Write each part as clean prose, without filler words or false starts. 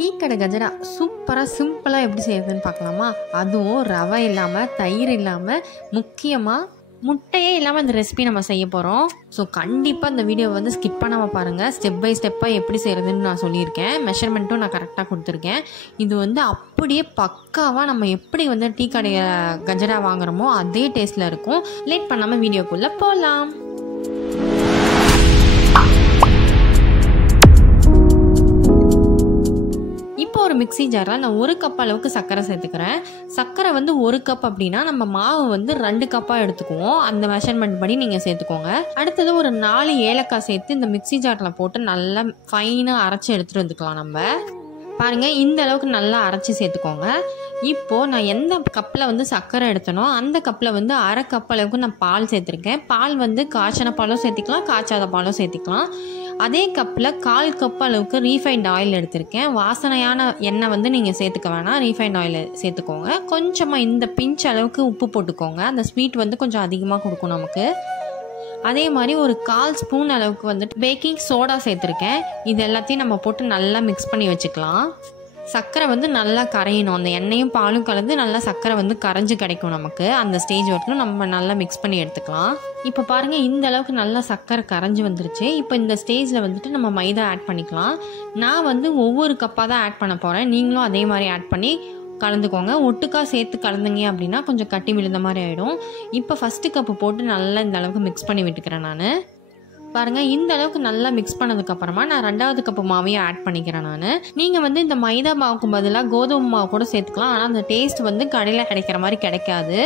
Tea கடை கஜரா சூப்பராக சிம்பிளாக எப்படி செய்யறதுன்னு பார்க்கலாமா? அதுவும் ரவை இல்லாமல், தயிர் இல்லாமல், முக்கியமாக முட்டையே இல்லாமல் இந்த ரெசிபி நம்ம செய்ய போகிறோம். ஸோ கண்டிப்பாக இந்த வீடியோ வந்து ஸ்கிப் பண்ணாமல் பாருங்கள். ஸ்டெப் பை ஸ்டெப்பாக எப்படி செய்கிறதுன்னு நான் சொல்லியிருக்கேன். மெஷர்மெண்ட்டும் நான் கரெக்டாக கொடுத்துருக்கேன். இது வந்து அப்படியே பக்காவாக நம்ம எப்படி வந்து டீ கடை கஜரா வாங்குகிறோமோ அதே டேஸ்ட்டில் இருக்கும். லேட் பண்ணாமல் வீடியோக்குள்ளே போகலாம். இப்போ ஒரு மிக்ஸி ஜாரில் நான் 1 கப் அளவுக்கு சர்க்கரை சேர்த்துக்கிறேன். சர்க்கரை வந்து 1 கப் அப்படின்னா நம்ம மாவு வந்து 2 கப்பாக எடுத்துக்குவோம். அந்த மெஷர்மெண்ட் படி நீங்கள் சேர்த்துக்கோங்க. அடுத்தது ஒரு 4 ஏலக்காய் சேர்த்து இந்த மிக்ஸி ஜாரில் போட்டு நல்லா ஃபைனாக அரைச்சி எடுத்துகிட்டு வந்துக்கலாம். நம்ம பாருங்கள், இந்த அளவுக்கு நல்லா அரைச்சி சேர்த்துக்கோங்க. இப்போது நான் எந்த கப்பில் வந்து சர்க்கரை எடுத்தனோ அந்த கப்பில் வந்து 1/2 கப் அளவுக்கு நான் பால் சேர்த்துருக்கேன். பால் வந்து காய்ச்சின பாலும் சேர்த்திக்கலாம், காய்ச்சாத பாலும் சேர்த்திக்கலாம். அதே கப்பில் 1/4 கப் அளவுக்கு ரீஃபைண்ட் ஆயில் எடுத்திருக்கேன். வாசனையான எண்ணெய் வந்து நீங்கள் சேர்த்துக்க வேணாம், ரீஃபைண்ட் ஆயில் சேர்த்துக்கோங்க. கொஞ்சமாக இந்த பிஞ்ச் அளவுக்கு உப்பு போட்டுக்கோங்க. அந்த ஸ்வீட் வந்து கொஞ்சம் அதிகமாக கொடுக்கும் நமக்கு. அதே மாதிரி ஒரு 1/4 ஸ்பூன் அளவுக்கு வந்துட்டு பேக்கிங் சோடா சேர்த்துருக்கேன். இது எல்லாத்தையும் நம்ம போட்டு நல்லா மிக்ஸ் பண்ணி வச்சுக்கலாம். சர்க்கரை வந்து நல்லா கரையணும். அந்த எண்ணெயும் பாலும் கலந்து நல்லா சர்க்கரை வந்து கரைஞ்சி கிடைக்கும் நமக்கு. அந்த ஸ்டேஜ் வரைக்கும் நம்ம நல்லா மிக்ஸ் பண்ணி எடுத்துக்கலாம். இப்போ பாருங்கள், இந்த அளவுக்கு நல்லா சர்க்கரை கரைஞ்சி வந்துருச்சு. இப்போ இந்த ஸ்டேஜில் வந்துட்டு நம்ம மைதா ஆட் பண்ணிக்கலாம். நான் வந்து ஒவ்வொரு கப்பாக தான் ஆட் பண்ண போகிறேன். நீங்களும் அதே மாதிரி ஆட் பண்ணி கலந்துக்கோங்க. ஒட்டுக்கா சேர்த்து கலந்துங்க அப்படின்னா கொஞ்சம் கட்டி விழுந்த மாதிரி ஆகிடும். இப்போ ஃபஸ்ட்டு கப்பு போட்டு நல்லா இந்த அளவுக்கு மிக்ஸ் பண்ணி விட்டுக்கிறேன். நான் பாருங்கள், இந்த அளவுக்கு நல்லா மிக்ஸ் பண்ணதுக்கப்புறமா நான் 2வது கப்பு மாவையும் ஆட் பண்ணிக்கிறேன். நீங்கள் வந்து இந்த மைதா மாவுக்கு பதிலாக கோதுமை மாவு கூட சேர்த்துக்கலாம். ஆனால் அந்த டேஸ்ட் வந்து கடையில் கிடைக்கிற மாதிரி கிடைக்காது.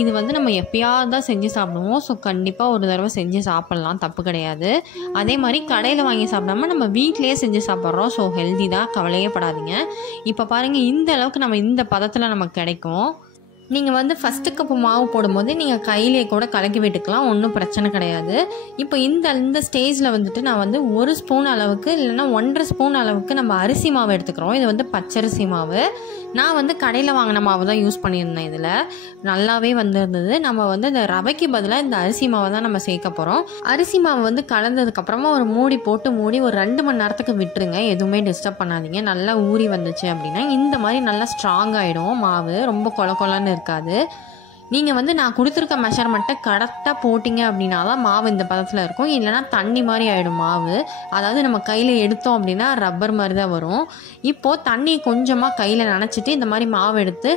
இது வந்து நம்ம எப்பயாவது தான் செஞ்சு சாப்பிடுவோம். ஸோ கண்டிப்பாக ஒரு தடவை செஞ்சு சாப்பிட்லாம், தப்பு கிடையாது. அதே மாதிரி கடையில் வாங்கி சாப்பிடாம நம்ம வீட்டிலேயே செஞ்சு சாப்பிட்றோம். ஸோ ஹெல்தி தான், கவலையே படாதீங்க. இப்போ பாருங்கள், இந்த அளவுக்கு நம்ம இந்த பதத்தில் நமக்கு கிடைக்கும். நீங்கள் வந்து ஃபஸ்ட்டு கப்பு மாவு போடும்போது நீங்கள் கையிலே கூட கலக்கி விட்டுக்கலாம், ஒன்றும் பிரச்சனை கிடையாது. இப்போ இந்த ஸ்டேஜில் வந்துட்டு நான் வந்து 1 ஸ்பூன் அளவுக்கு இல்லைன்னா 1.5 ஸ்பூன் அளவுக்கு நம்ம அரிசி மாவு எடுத்துக்கிறோம். இது வந்து பச்சரிசி மாவு. நான் வந்து கடையில் வாங்கின மாவு தான் யூஸ் பண்ணியிருந்தேன். இதில் நல்லாவே வந்துருந்தது. நம்ம வந்து இந்த ரவைக்கு பதிலாக இந்த அரிசி மாவை தான் நம்ம சேர்க்க போகிறோம். அரிசி மாவு வந்து கலந்ததுக்கப்புறமா ஒரு மூடி போட்டு மூடி ஒரு 2 மணி நேரத்துக்கு விட்டுருங்க. எதுவுமே டிஸ்டர்ப் பண்ணாதீங்க. நல்லா ஊறி வந்துச்சு அப்படின்னா இந்த மாதிரி நல்லா ஸ்ட்ராங் ஆகிடும் மாவு. ரொம்ப கொலன்னு இருக்காது. நீங்கள் வந்து நான் கொடுத்துருக்க மெஷர்மெண்ட்டை கரெக்டாக போட்டிங்க அப்படின்னா தான் மாவு இந்த பதத்தில் இருக்கும். இல்லைனா தண்ணி மாதிரி ஆகிடும் மாவு. அதாவது நம்ம கையில் எடுத்தோம் அப்படின்னா ரப்பர் மாதிரி தான் வரும். இப்போது தண்ணி கொஞ்சமாக கையில் நனைச்சிட்டு இந்த மாதிரி மாவு எடுத்து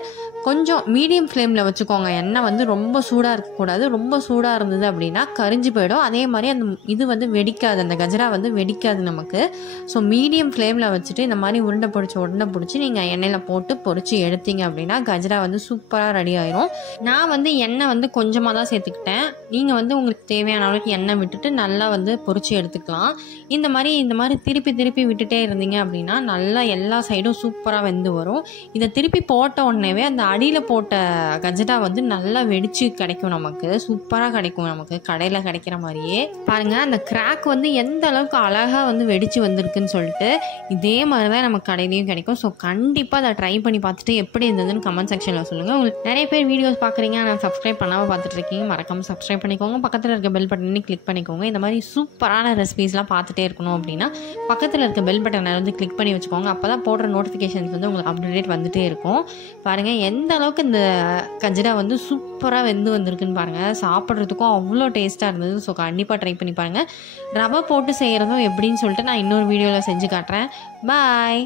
கொஞ்சம் மீடியம் ஃப்ளேமில் வச்சுக்கோங்க. எண்ணெய் வந்து ரொம்ப சூடாக இருக்கக்கூடாது. ரொம்ப சூடாக இருந்தது அப்படின்னா கரிஞ்சு போயிடும். அதே மாதிரி அந்த இது வந்து வெடிக்காது, அந்த கஜரா வந்து வெடிக்காது நமக்கு. ஸோ மீடியம் ஃப்ளேமில் வச்சுட்டு இந்த மாதிரி உருண்டை பிடிச்சி நீங்கள் எண்ணெயில் போட்டு பொரிச்சு எடுத்தீங்க அப்படின்னா கஜரா வந்து சூப்பராக ரெடி ஆயிரும். நான் வந்து எண்ணெய் வந்து கொஞ்சமாக தான் சேர்த்துக்கிட்டேன். நீங்கள் வந்து உங்களுக்கு தேவையான அளவுக்கு எண்ணெய் விட்டுட்டு நல்லா வந்து பொரிச்சு எடுத்துக்கலாம். இந்த மாதிரி திருப்பி விட்டுட்டே இருந்தீங்க அப்படின்னா நல்லா எல்லா சைடும் சூப்பராக வெந்து வரும். இதை திருப்பி போட்ட உடனேவே அந்த அடியில் போட்ட கஜரா வந்து நல்லா வெடிச்சு கிடைக்கும் நமக்கு. சூப்பராக கிடைக்கும் நமக்கு, கடையில் கிடைக்கிற மாதிரியே. பாருங்கள், அந்த கிராக் வந்து எந்த அளவுக்கு அழகாக வந்து வெடிச்சு வந்திருக்குன்னு சொல்லிட்டு இதே மாதிரி தான் நமக்கு கடையிலையும் கிடைக்கும். ஸோ கண்டிப்பாக அதை ட்ரை பண்ணி பார்த்துட்டு எப்படி இருந்ததுன்னு கமெண்ட் செக்ஷனில் சொல்லுங்கள். உங்களுக்கு நிறைய பேர் வீடியோஸ் பார்க்குறீங்க, நான் சப்ஸ்கிரைப் பண்ணாமல் பார்த்துட்டு இருக்கீங்க, மறக்காமல் சப்ஸ்கிரைப் பண்ணிக்கோங்க. பக்கத்தில் இருக்க பெல் பட்டனை கிளிக் பண்ணிக்கோங்க. இந்த மாதிரி சூப்பரான ரெசிபீஸ்லாம் பார்த்துட்டே இருக்கணும் அப்படின்னா பக்கத்தில் இருக்க பெல் பட்டனை வந்து கிளிக் பண்ணி வச்சுக்கோங்க. அப்போ தான் போடுற நோட்டிஃபிகேஷன்ஸ் வந்து உங்களுக்கு அப்டேட் வந்துகிட்டே இருக்கும். பாருங்கள், எந்த அளவுக்கு இந்த கஜரா வந்து சூப்பராக வெந்து வந்திருக்குன்னு பாருங்கள். சாப்பிட்றதுக்கும் அவ்வளோ டேஸ்ட்டாக இருந்தது. ஸோ கண்டிப்பாக ட்ரை பண்ணி பாருங்கள். ரவை போட்டு செய்கிறதும் எப்படின்னு சொல்லிட்டு நான் இன்னொரு வீடியோவில் செஞ்சு காட்டுறேன். பாய்.